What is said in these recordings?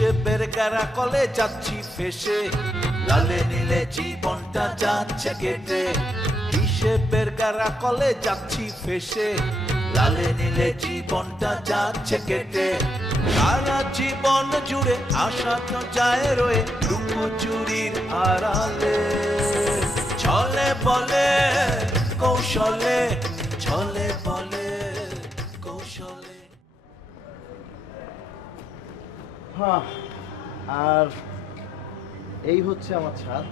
হিসেবের গারা কলে যাচ্ছি ফেসে, লালে নীলে জীবনটা যাচ্ছে কেটে। হিসেবের গারা কলে যাচ্ছি ফেসে, লালে নীলে জীবনটা যাচ্ছে কেটে। সারা জীবন জুড়ে আশা তো যায় রয়ে লুকোচুরির আড়ালে। ছলে বলে কৌশলে, ছলে বলে কৌশলে। হ্যাঁ, আর এই হচ্ছে আমার ছাদ।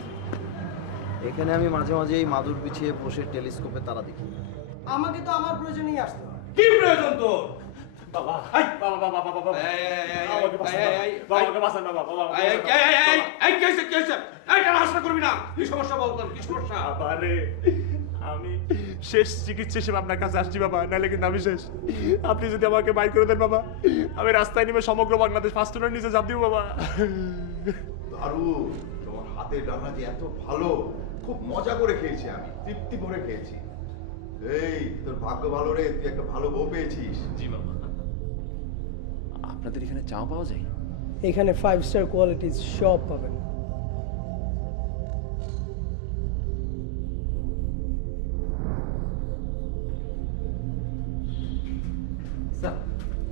এখানে আমি মাঝে মাঝে এই মাদুর বিছিয়ে বসে টেলিস্কোপে তারা দেখি। আমাকে তো আমার প্রয়োজনেই আসতে হয়। কি প্রয়োজন তোর? বাবা, বাবা বাবা বাবা বাবা, আমাকে বাঁচান বাবা, বাবা করবি না। কি সমস্যা বল তোর, কি সমস্যা? আরে আমি শেষ চিকিৎসা হিসেবে আপনার কাছে আসছি বাবা, নাহলে কিন্তু আমি শেষ। আপনি যদি আমাকে বাইর করে দেন বাবা, আমি রাস্তায় নেমে সমগ্র বাংলাদেশ ফাস্টনের নিচে ঝাঁপ দিব বাবা। দারুণ, তোমার হাতের রান্না যে এত ভালো, খুব মজা করে খেয়েছি, আমি তৃপ্তি ভরে খেয়েছি। এই তোর ভাগ্য ভালো রে, তুই একটা ভালো বউ পেয়েছিস। জি বাবা। আপনাদের এখানে চা পাওয়া যায়? এখানে 5 স্টার কোয়ালিটির সব পাবেন।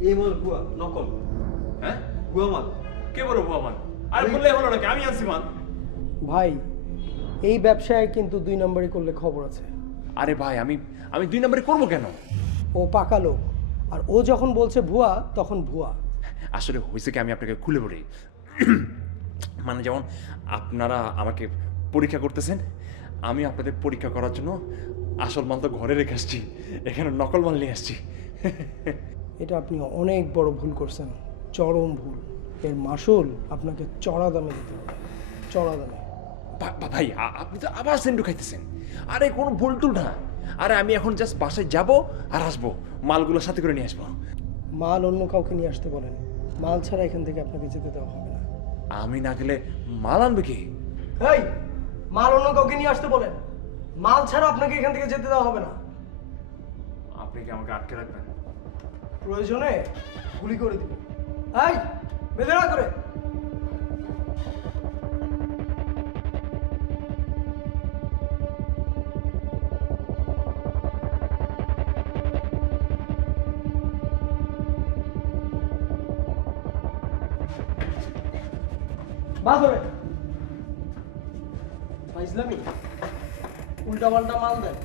এই মাল ভুয়া, নকল। হ্যাঁ, ভুয়া মাল। কে বলো ভুয়া মান? আর বললে হলো নাকি, আমি আনছি মান। ভাই, এই ব্যবসায় কিন্তু 2 নম্বরই করলে খবর আছে। আরে ভাই, আমি 2 নম্বরে করবো কেন? ও পাকা লোক, আর ও যখন বলছে ভুয়া তখন ভুয়া। আসলে হয়েছে কি, আমি আপনাকে খুলে বলি। মানে যেমন আপনারা আমাকে পরীক্ষা করতেছেন, আমি আপনাদের পরীক্ষা করার জন্য আসল মাল তো ঘরে রেখে আসছি, এখানে নকল মাল নিয়ে আসছি। এটা আপনি অনেক বড় ভুল করছেন, চরম ভুল। এর মাসুল আপনাকে চড়া দামে দিতে হবে, চড়া দামে। ভাই, আপনি তো আবার সেন্ডু খাইতেছেন। আরে কোনো ভুল টুল না। আরে আমি এখন জাস্ট বাসায় যাব আর আসবো, মালগুলো সাথে করে নিয়ে আসবো। মাল অন্য কাউকে নিয়ে আসতে বলেন, মাল ছাড়া এখান থেকে আপনাকে যেতে দেওয়া হবে না। আমি না গেলে মাল আনবে কি? এই, মাল অন্য কাউকে নিয়ে আসতে বলেন, মাল ছাড়া আপনাকে এখান থেকে যেতে দেওয়া হবে না। আপনি কি আমাকে আটকে রাখবেন? প্রয়োজনে গুলি করে দিব। এই, বেঁধে না করে। বাদ হবে ইসলামী, উল্টা পাল্টা মাল দেয়।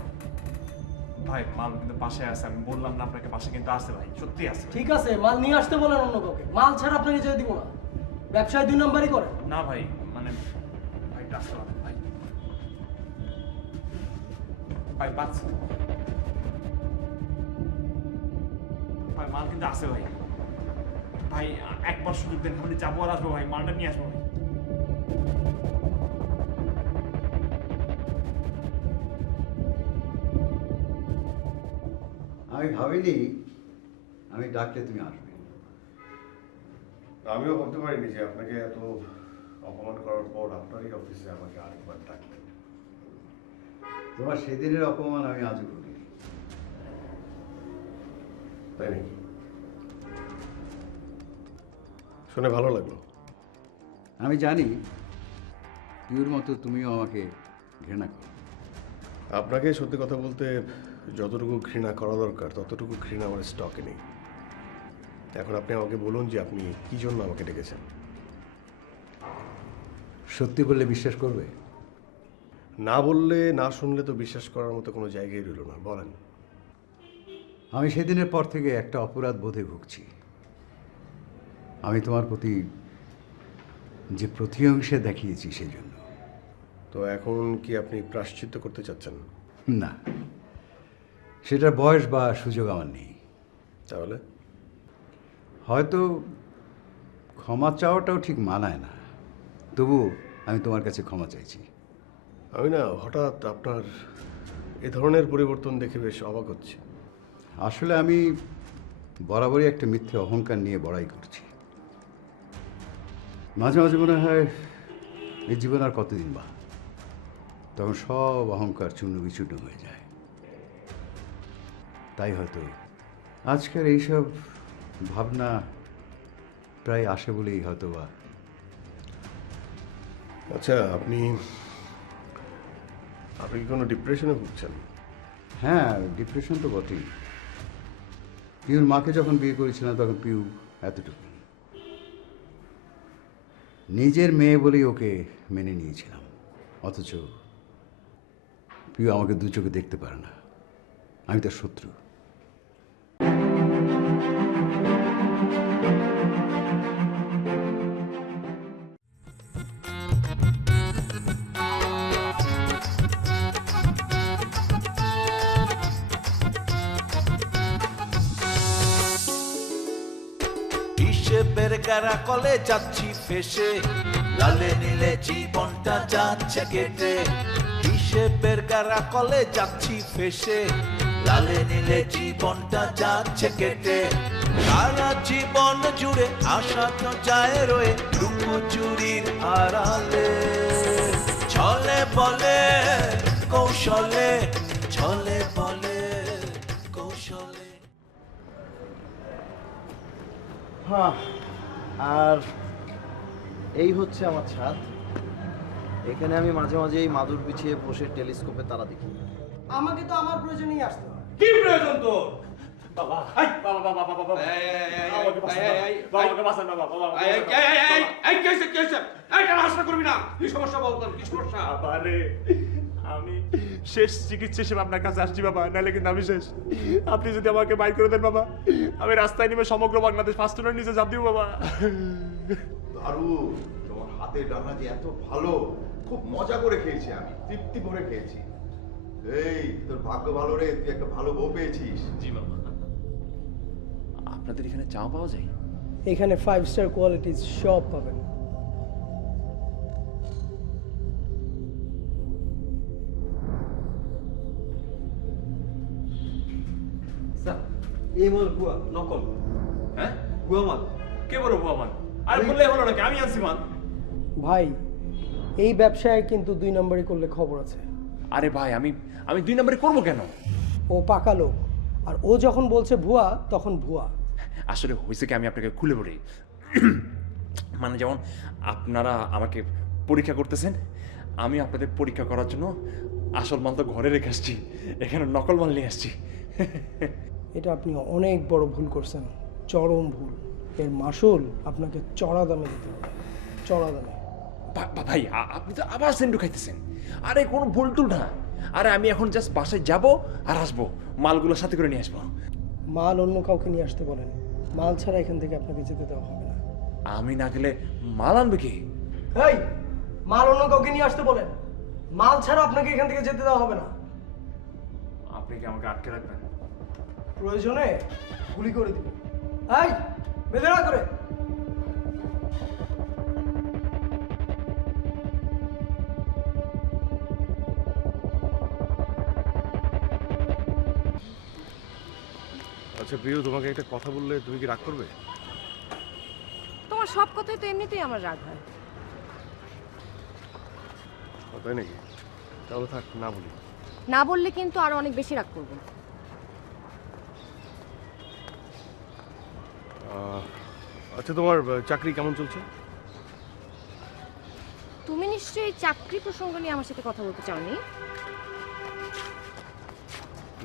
ভাই, মাল কিন্তু পাশে আছে, আমি বললাম না আপনাকে, পাশে কিন্তু আছে ভাই, সত্যি আছে। ঠিক আছে, মাল নিয়ে আসতে বলেন অন্য কাউকে, মাল ছাড়া আপনাকে যেতে দিব না। ব্যবসায় 2 নম্বরই করে। না ভাই, মানে ভাই আসতে পারেন ভাই। ভাই পাঁচ ভাই, মাল কিন্তু আছে ভাই। ভাই একবার সুযোগ দেন, আমি যাবো আর আসবো ভাই, মালটা নিয়ে আসবো ভাই। আমি ভাবিনি আমি ডাকলে তুমি আসবে। আমিও ভাবতে পারিনি যে আপনাকে এত অপমান করার পর আপনারই অফিসে আমাকে আরেকবার ডাকলেন। তোমার সেদিনের অপমান আমি আজও করিনি। তাই নাকি? শুনে ভালো লাগলো। আমি জানি পিউর মতো তুমিও আমাকে ঘৃণা করো। আপনাকে সত্যি কথা বলতে যতটুকু ঘৃণা করা দরকার ততটুকু ঘৃণা আমার স্টকে নেই। এখন আপনি আমাকে বলুন যে আপনি কি জন্য আমাকে ডেকেছেন। সত্যি বললে বিশ্বাস করবে? না বললে, না শুনলে তো বিশ্বাস করার মতো কোনো জায়গায় রইল না। বলেন। আমি সেদিনের পর থেকে একটা অপরাধ বোধে ভুগছি। আমি তোমার প্রতি যে প্রতিহিংসা দেখিয়েছি সেজন্য। তো এখন কি আপনি প্রায়শ্চিত্ত করতে চাচ্ছেন? না, সেটার বয়স বা সুযোগ আমার নেই। তাহলে হয়তো ক্ষমা চাওয়াটাও ঠিক মানায় না, তবু আমি তোমার কাছে ক্ষমা চাইছি। আমি না হঠাৎ আপনার এ ধরনের পরিবর্তন দেখে বেশ অবাক হচ্ছে। আসলে আমি বরাবরই একটা মিথ্যে অহংকার নিয়ে বড়াই করছি। মাঝে মাঝে মনে হয় এই জীবন আর কতদিন বা, তখন সব অহংকার চূর্ণ বিচূর্ণ হয়ে যায়। তাই হয়তো আজকের এইসব ভাবনা প্রায় আসে বলেই হয়তো বা আচ্ছা, আপনি কি কোনো ডিপ্রেশনে ভুগছেন? হ্যাঁ, ডিপ্রেশন তো বটেই। পিউর মাকে যখন বিয়ে করেছিলাম তখন পিউ এতটুকু, নিজের মেয়ে বলেই ওকে মেনে নিয়েছিলাম, অথচ পিউ আমাকে দু চোখে দেখতে পারে না, আমি তার শত্রু। হিসেবের গারা কলে যাচ্ছি ফেসে, লালে নীলে জীবনটা যাচ্ছে কেটে। হিসেবের গারা কলে যাচ্ছি ফেসে, লালে নীলে জীবনটা যাচ্ছে কেটে। সারা জীবন জুড়ে আশা তো যায় রয়ে লুকোচুরির আড়ালে, ছলে বলে কৌশলে, ছলে বলে কৌশলে। হ্যাঁ, আর এই হচ্ছে আমার ছাদ। এখানে আমি মাঝে মাঝে এই মাদুর বিছিয়ে বসে টেলিস্কোপে তারা দেখি। আমাকে তো আমার প্রয়োজনেই আসতে হয়। কি প্রয়োজন তোর? বাবা, বাবা, বাবা, বাবা, বাবা, আমাকে বাঁচান বাবা, আমাকে বাঁচান বাবা, বাবা, কি সমস্যা বলতাম, কি সমস্যা? আরে আমি শেষ চিকিৎসা হিসেবে আপনার কাছে আসছি বাবা, নাহলে কিন্তু আমি শেষ। আপনি যদি আমাকে বাইর করে দেন বাবা, আমি রাস্তায় নেমে সমগ্র বাংলাদেশ ফাস্টনের নিচে ঝাঁপ দিব বাবা। দারুণ, তোমার হাতের রান্না যে এত ভালো, খুব মজা করে খেয়েছি আমি, তৃপ্তি ভরে খেয়েছি। এই তোর ভাগ্য ভালো রে, তুই একটা ভালো বউ পেয়েছিস। জি বাবা। আপনাদের এখানে চা পাওয়া যায়? এখানে 5 স্টার কোয়ালিটির সব পাবেন। এই মাল ভুয়া, নকল। হ্যাঁ, ভুয়া মাল। কে বলো ভুয়া মাল? আর বললে হলো নাকি, আমি আনছি মাল। ভাই, এই ব্যবসায় কিন্তু 2 নম্বরই করলে খবর আছে। আরে ভাই, আমি 2 নম্বরে করবো কেন? ও পাকা লোক, আর ও যখন বলছে ভুয়া তখন ভুয়া। আসলে হয়েছে কি, আমি আপনাকে খুলে বলি। মানে যেমন আপনারা আমাকে পরীক্ষা করতেছেন, আমি আপনাদের পরীক্ষা করার জন্য আসল মাল তো ঘরে রেখে আসছি, এখানে নকল মাল নিয়ে আসছি। এটা আপনি অনেক বড় ভুল করছেন, চরম ভুল। এর মাসুল আপনাকে চড়া দামে দিতে হবে, চড়া দামে। ভাই, আপনি তো আবার সেন্ডু খাইতেছেন। আরে কোনো ভুল টুল না। আরে আমি এখন জাস্ট বাসায় যাব আর আসবো, মালগুলো সাথে করে নিয়ে আসবো। মাল অন্য কাউকে নিয়ে আসতে বলেন, মাল ছাড়া এখান থেকে আপনাকে যেতে দেওয়া হবে না। আমি না গেলে মাল আনবে কি? এই, মাল অন্য কাউকে নিয়ে আসতে বলেন, মাল ছাড়া আপনাকে এখান থেকে যেতে দেওয়া হবে না। আপনি কি আমাকে আটকে রাখবেন? প্রয়োজনে গুলি করে দিব। এই, বেঁধে না করে। আচ্ছা প্রিয়, তোমাকে একটা কথা বললে তুমি কি রাগ করবে? তোমার সব কথাই তো এমনিতেই আমার রাগ হয়। তাই নাকি? তাহলে থাক, না বলি। না বললে কিন্তু আরো অনেক বেশি রাগ করবো। আচ্ছা, তোমার চাকরি কেমন চলছে? তুমি নিশ্চয়ই চাকরি প্রসঙ্গ নিয়ে আমার সাথে কথা বলতে চাওনি?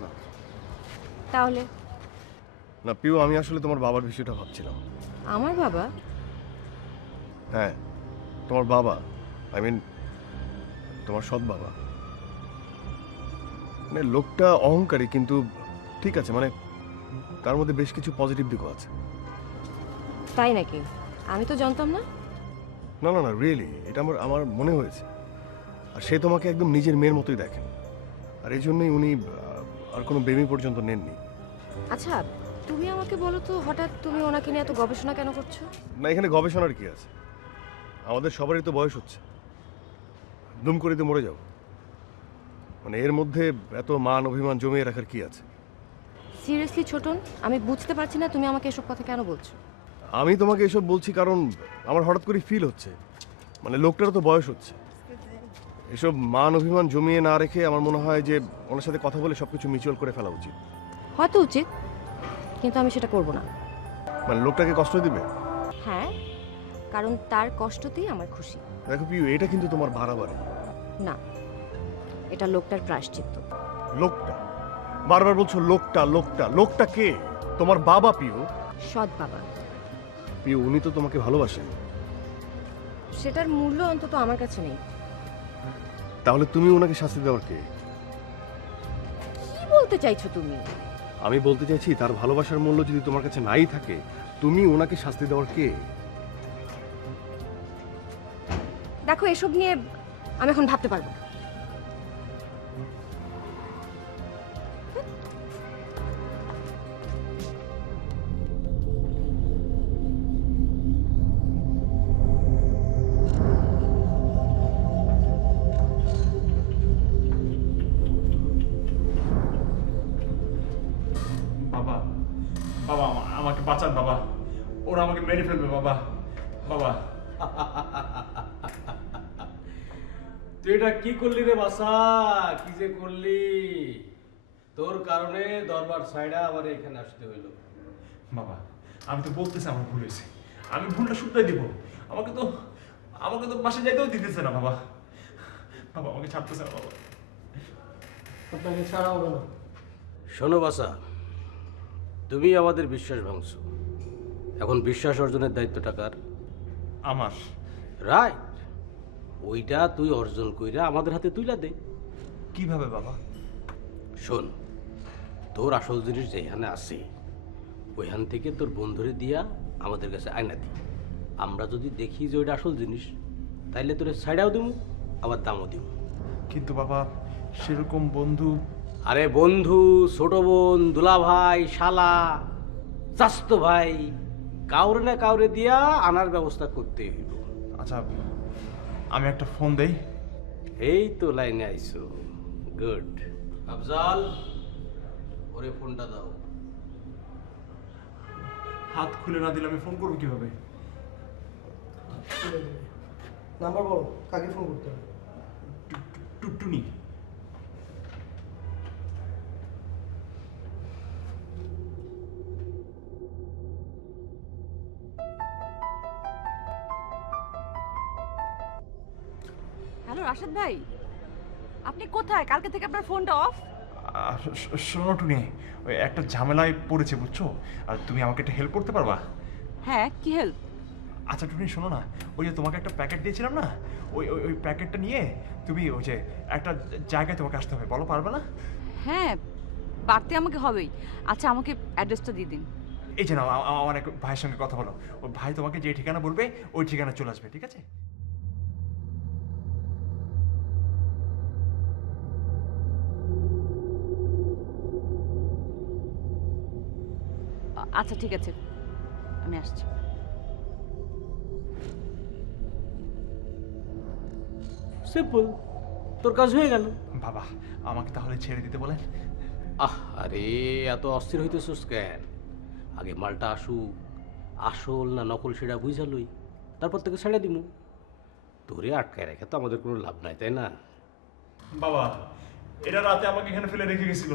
না তাহলে? না প্রিয়, আমি আসলে তোমার বাবার বিষয়টা ভাবছিলাম। আমার বাবা? হ্যাঁ, তোমার বাবা, আই মিন তোমার সৎ বাবা। মানে লোকটা অহংকারী, কিন্তু ঠিক আছে, মানে তার মধ্যে বেশ কিছু পজিটিভ দিকও আছে। তাই নাকি? আমি তো জানতাম না। না না না, রিয়েলি, এটা আমার মনে হয়েছে। আর সে তোমাকে একদম নিজের মেয়ের মতোই দেখেন, আর এই জন্যই উনি আর কোনো বেবি পর্যন্ত নেননি। আচ্ছা, তুমি আমাকে বলো তো, হঠাৎ তুমি ওনাকে নিয়ে এত গবেষণা কেন করছো? না, এখানে গবেষণার কি আছে? আমাদের সবারই তো বয়স হচ্ছে, দুম করে তো মরে যাও। মানে এর মধ্যে এত মান অভিমান জমিয়ে রাখার কি আছে? সিরিয়াসলি ছোটন, আমি বুঝতে পারছি না তুমি আমাকে এসব কথা কেন বলছো। আমি তোমাকে এসব বলছি কারণ আমার হঠাৎ করে ফিল হচ্ছে, মানে লোকটারও তো বয়স হচ্ছে। এসব মান অভিমান জমিয়ে না রেখে আমার মনে হয় যে ওনার সাথে কথা বলে সবকিছু মিউচুয়াল করে ফেলা উচিত। হয়তো উচিত, কিন্তু আমি সেটা করব না। মানে লোকটাকে কষ্ট দিবে? হ্যাঁ, কারণ তার কষ্টতেই আমার খুশি। দেখো পিউ, এটা কিন্তু তোমার বাড়াবাড়ি। না, এটা লোকটার প্রায়শ্চিত্ত। লোকটা, বারবার বলছো লোকটা লোকটা। লোকটা কে? তোমার বাবা পিউ। সৎ বাবা। পিউ, উনি তো তোমাকে ভালোবাসেন। সেটার মূল্য অন্তত আমার কাছে নেই। তাহলে তুমি ওনাকে শাস্তি দেওয়ার কে? কি বলতে চাইছো তুমি? আমি বলতে চাইছি, তার ভালোবাসার মূল্য যদি তোমার কাছে নাই থাকে, তুমি ওনাকে শাস্তি দেওয়ার কে? দেখো, এসব নিয়ে আমি এখন ভাবতে পারবো না। বাবা, বাবা আমাকে বাঁচান বাবা, ওরা আমাকে মেরে ফেলবে বাবা। বাবা, তুই এটা কি করলি রে বাসা? কি যে করলি? তোর কারণে দরবার সাইডা আমার এখানে আসতে হইলো। বাবা আমি তো বলতেছি আমার ভুল হয়েছে, আমি ভুলটা শুধরাই দিব। আমাকে তো বাসে যাইতেও দিতেছে না বাবা। বাবা আমাকে ছাড়তেছে না বাবা। আপনাকে ছাড়া হবে না। শোনো বাসা, তুমি আমাদের বিশ্বাস ভাঙছো, এখন বিশ্বাস অর্জনের দায়িত্বটা কার? আমার। রাইট, ওইটা তুই অর্জন কইরা আমাদের হাতে তুইলা দে। কিভাবে বাবা? শোন, তোর আসল জিনিস যেখানে আছে ওইখান থেকে তোর বন্ধুরে দিয়া আমাদের কাছে আয়না দি। আমরা যদি দেখি যে ওইটা আসল জিনিস, তাইলে তোরে ছাইড়াও দিব, আবার দামও দিব। কিন্তু বাবা সেরকম বন্ধু। আরে বন্ধু, ছোট বোন, দুলা ভাই, শালা, চাস্তো ভাই, কাউরে না কাউরে দিয়া আনার ব্যবস্থা করতে হইব। আচ্ছা আমি একটা ফোন দেই। এই তো লাইনে আইছো, গুড। আফজাল, ওরে ফোনটা দাও। হাত খুলে না দিলে আমি ফোন করবো কিভাবে? নাম্বার বলো, কাকে ফোন করতে হবে? টুকটুনি। হ্যালো রাশেদ ভাই, আপনি কোথায়? কালকে থেকে আপনার ফোনটা অফ। শোনো টুনি, ওই একটা ঝামেলায় পড়েছে বুঝছো, আর তুমি আমাকে একটা হেল্প করতে পারবা? হ্যাঁ, কি হেল্প? আচ্ছা টুনি শোনো না, ওই যে তোমাকে একটা প্যাকেট দিয়েছিলাম না, ওই ওই ওই প্যাকেটটা নিয়ে তুমি ওই যে একটা জায়গায় তোমাকে আসতে হবে, বলো পারবে না? হ্যাঁ, বাড়তে আমাকে হবেই। আচ্ছা আমাকে অ্যাড্রেসটা দিয়ে দিন। এই যে না, আমার এক ভাইয়ের সঙ্গে কথা হলো, ওই ভাই তোমাকে যে ঠিকানা বলবে ওই ঠিকানা চলে আসবে, ঠিক আছে? আচ্ছা ঠিক আছে, আমি আসছি। সিম্পল, তোর কাজ হয়ে গেল। বাবা আমাকে তাহলে ছেড়ে দিতে বলেন। আরে এত অস্থির হইতেছিস কেন? আগে মালটা আসুক, আসল না নকল সেটা বুঝালই, তারপর থেকে ছেড়ে দিমু। তোরে আটকায় রেখে তো আমাদের কোনো লাভ নাই, তাই না? বাবা এটা রাতে আমাকে এখানে ফেলে রেখে গেছিল,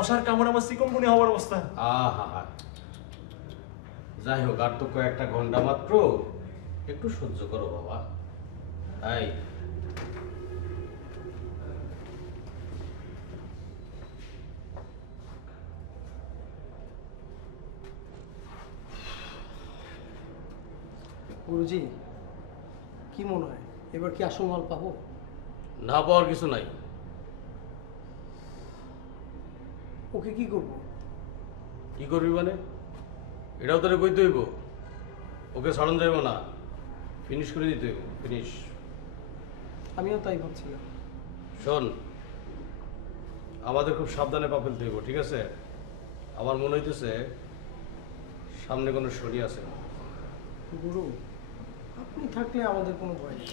অসার কামড় আমার চিকনগুনি হওয়ার অবস্থা। আহা, যাই হোক, আর তো কয়েকটা ঘন্টা মাত্র, একটু সহ্য করো বাবা। তাই গুরুজি, কি মনে হয় এবার কি আসল মাল পাবো? না পাওয়ার কিছু নাই। ওকে কি করব? কি করবি মানে? এটাও তোরে কইতে হইব, ওকে ছাড়ন যাইব না, ফিনিশ করে দিতে হইব, ফিনিশ। আমিও তাই ভাবছিলাম। শোন, আমাদের খুব সাবধানে পা ফেলতে হইব, ঠিক আছে? আমার মনে হইতেছে সামনে কোনো শরী আছে। গুরু, আপনি থাকলে আমাদের কোনো ভয় নেই।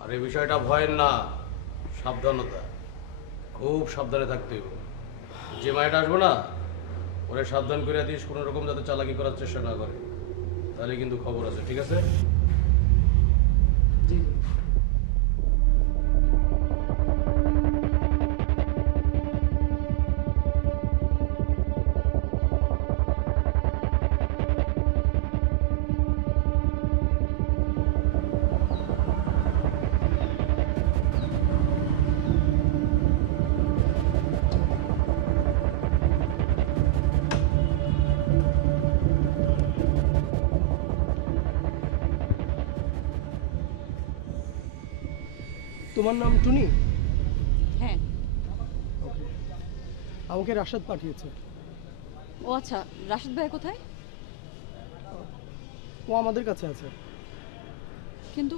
আর এই বিষয়টা ভয়ের না, সাবধানতা, খুব সাবধানে থাকতে হইব। যে মায়েটা আসবো না, ওরে সাবধান করে দিস, কোনো রকম যাতে চালাকি করার চেষ্টা না করে, তাহলে কিন্তু খবর আছে, ঠিক আছে? জি। তোমার নাম টুনি? হ্যাঁ। ওকে, আমাকে রাশাদ পাঠিয়েছে। ও আচ্ছা, রাশিদ ভাই কোথায়? ও আমাদের কাছে আছে। কিন্তু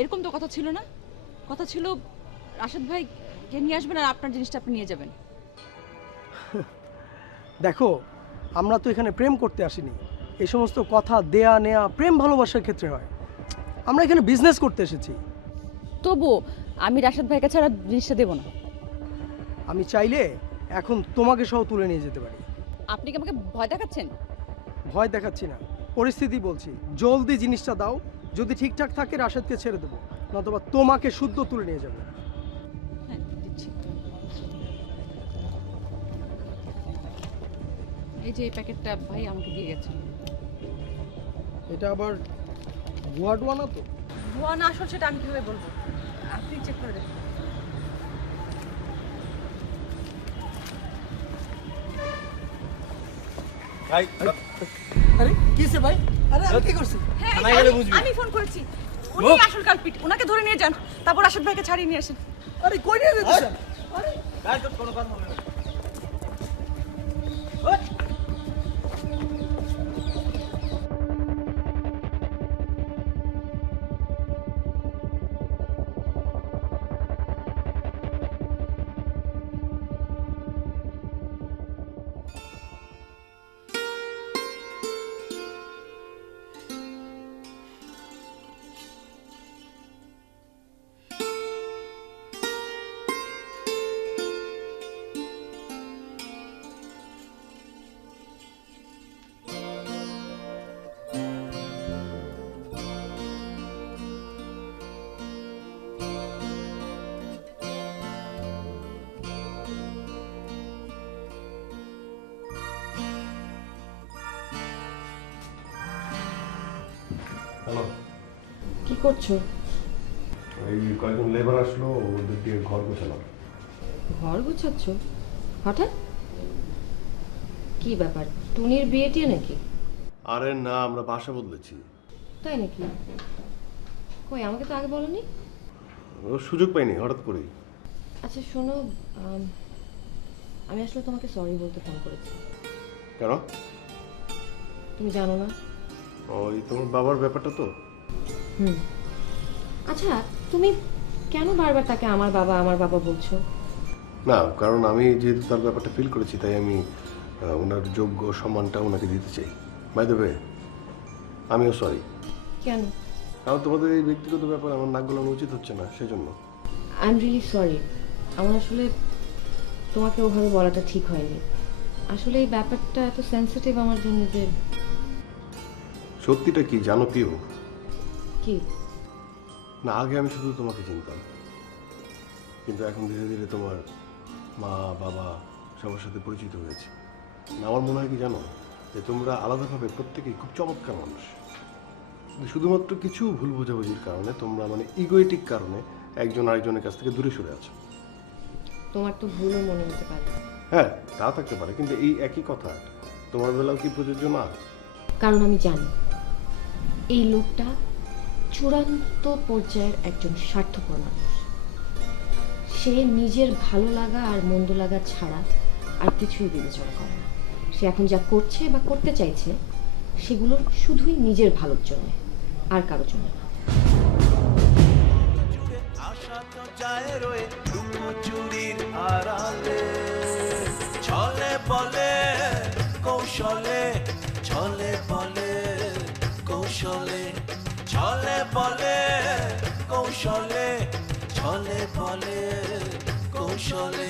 এরকম তো কথা ছিল না। কথা ছিল রাশিদ ভাইকে নিয়ে আসবেন আর আপনার জিনিসটা আপনি নিয়ে যাবেন। দেখো, আমরা তো এখানে প্রেম করতে আসিনি। এই সমস্ত কথা দেয়া নেয়া প্রেম ভালোবাসার ক্ষেত্রে হয়। আমরা এখানে বিজনেস করতে এসেছি। তবুও আমি রাশিদ ভাইকে ছাড়া জিনিসটা দেবো না। আমি চাইলে এখন তোমাকে সহ তুলে নিয়ে যেতে পারি। আপনি কি আমাকে ভয় দেখাচ্ছেন? ভয় দেখাচ্ছি না, পরিস্থিতি বলছি। জলদি জিনিসটা দাও, যদি ঠিকঠাক থাকে রাশেদকে ছেড়ে দেবো, নতুবা তোমাকে শুদ্ধ তুলে নিয়ে যাবো। হ্যাঁ, দিচ্ছি। এই যে এই প্যাকেটটা ভাই আমাকে দিয়ে গেছে। এটা আবার ভুয়া টুয়া না তো? ভুয়া না আসল সেটা আমি কিভাবে বলবো? আপনি চেক করে দেখুন। আরে কিসে ভাই? আরে আমি কি করছি? হ্যাঁ, আমি ফোন করেছি। উনি আসল কালপিট। ওনাকে ধরে নিয়ে যান, তারপর রাশিদ ভাইকে ছাড়িয়ে নিয়ে আসেন। আরে কই নিয়ে যেতেছেন? আরে গায়ে তো কোনো কথা হবে না। হ্যালো, কি করছো? এই কয়েকজন লেবার আসলো, ওদের দিয়ে ঘর গোছালাম। ঘর গোছাচ্ছ হঠাৎ? কি ব্যাপার, টুনির বিয়ে টিয়ে নাকি? আরে না, আমরা বাসা বদলেছি। তাই নাকি? কই, আমাকে তো আগে বলোনি। ও সুযোগ পাইনি, হঠাৎ করেই। আচ্ছা শোনো, আমি আসলে তোমাকে সরি বলতে ফোন করেছি। কেন? তুমি জানো না? ওই তোমার বাবার ব্যাপারটা তো। আচ্ছা, তুমি কেন বারবার তাকে আমার বাবা বলছো? না, কারণ আমি যেহেতু তার ব্যাপারটা ফিল করেছি, তাই আমি ওনার যোগ্য সম্মানটা ওনাকে দিতে চাই। বাই দ্য ওয়ে, আমিও সরি। কেন? কারণ তোমাদের এই ব্যক্তিগত ব্যাপারে আমার নাক গলানো উচিত হচ্ছে না, সেজন্য। I am really sorry. আমার আসলে তোমাকে ওভাবে বলাটা ঠিক হয়নি। আসলে এই ব্যাপারটা এত সেন্সিটিভ আমার জন্য যে। সত্যিটা কি জানো পিও? কি? না, আগে আমি শুধু তোমাকে চিনতাম, কিন্তু এখন ধীরে ধীরে তোমার মা বাবা সবার সাথে পরিচিত হয়েছে। আমার মনে হয় কি জানো, যে তোমরা আলাদাভাবে প্রত্যেকেই খুব চমৎকার মানুষ। শুধুমাত্র কিছু ভুল বোঝাবুঝির কারণে তোমরা ইগোয়েটিক কারণে একজন আরেকজনের কাছ থেকে দূরে সরে আছো। তোমার তো ভুলও মনে হতে পারে। হ্যাঁ, তা থাকতে পারে, কিন্তু এই একই কথা তোমার বেলাও কি প্রযোজ্য না? কারণ আমি জানি এই লোকটা চূড়ান্ত পর্যায়ের একজন স্বার্থপর মানুষ। সে নিজের ভালো লাগা আর মন্দ লাগা ছাড়া আর কিছুই বিবেচনা করে না। সে এখন যা করছে বা করতে চাইছে সেগুলো শুধুই নিজের ভালোর জন্য, আর কারোর জন্য না। আশা তো যায় রয়ে লুকোচুরির আড়ালে, ছলে বলে কৌশলে, ছলে বলে কৌশলে, ছলে বলে কৌশলে, ছলে বলে কৌশলে।